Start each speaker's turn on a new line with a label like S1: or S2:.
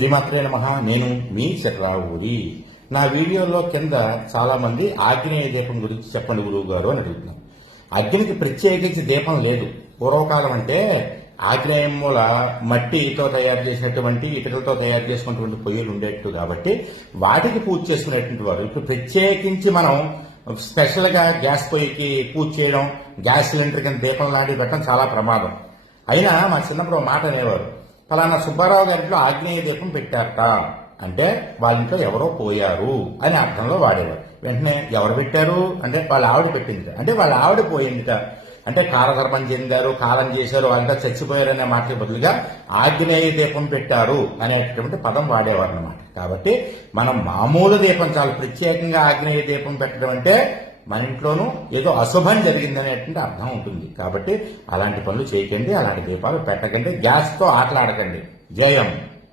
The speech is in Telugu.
S1: శ్రీమాత్రే నమ. నేను మీ శర్రావూరి నా వీడియోలో కింద చాలామంది ఆగ్నేయ దీపం గురించి చెప్పండి గురువు గారు అని అడుగుతున్నాను అగ్నికి ప్రత్యేకించి దీపం లేదు. పూర్వకాలం అంటే ఆగ్నేయం మూల మట్టితో తయారు చేసినటువంటి ఇటుకలతో తయారు చేసుకున్నటువంటి పొయ్యిలు ఉండేట్టు కాబట్టి వాటికి పూజ చేసుకునేటువంటి వారు. ఇప్పుడు ప్రత్యేకించి మనం స్పెషల్గా గ్యాస్ పొయ్యికి పూజ చేయడం గ్యాస్ సిలిండర్ కింద దీపం లాంటివి పెట్టడం చాలా ప్రమాదం. అయినా మా చిన్నప్పుడు మాట అనేవారు. ఫలానా సుబ్బారావు గారింట్లో ఆగ్నేయ దీపం పెట్టారట. అంటే వాళ్ళ ఇంట్లో ఎవరో పోయారు అని అర్థంలో వాడేవారు. వెంటనే ఎవరు పెట్టారు? అంటే వాళ్ళ ఆవిడ పెట్టింది. అంటే వాళ్ళ ఆవిడ పోయిందిట. అంటే కాలధర్మం చెందారు కాలం చేశారు వాళ్ళంతా చచ్చిపోయారు అనే మాటకి బదులుగా ఆగ్నేయ దీపం పెట్టారు అనేటటువంటి పదం వాడేవారు అనమాట కాబట్టి మనం మామూలు దీపం చాలా. ప్రత్యేకంగా ఆగ్నేయ దీపం పెట్టడం అంటే మన ఇంట్లోనూ ఏదో అశుభం జరిగిందనేటువంటి అర్థం ఉంటుంది. కాబట్టి అలాంటి పనులు చేయకండి అలాంటి దీపాలు పెట్టకండి గ్యాస్తో ఆటలాడకండి. జయం.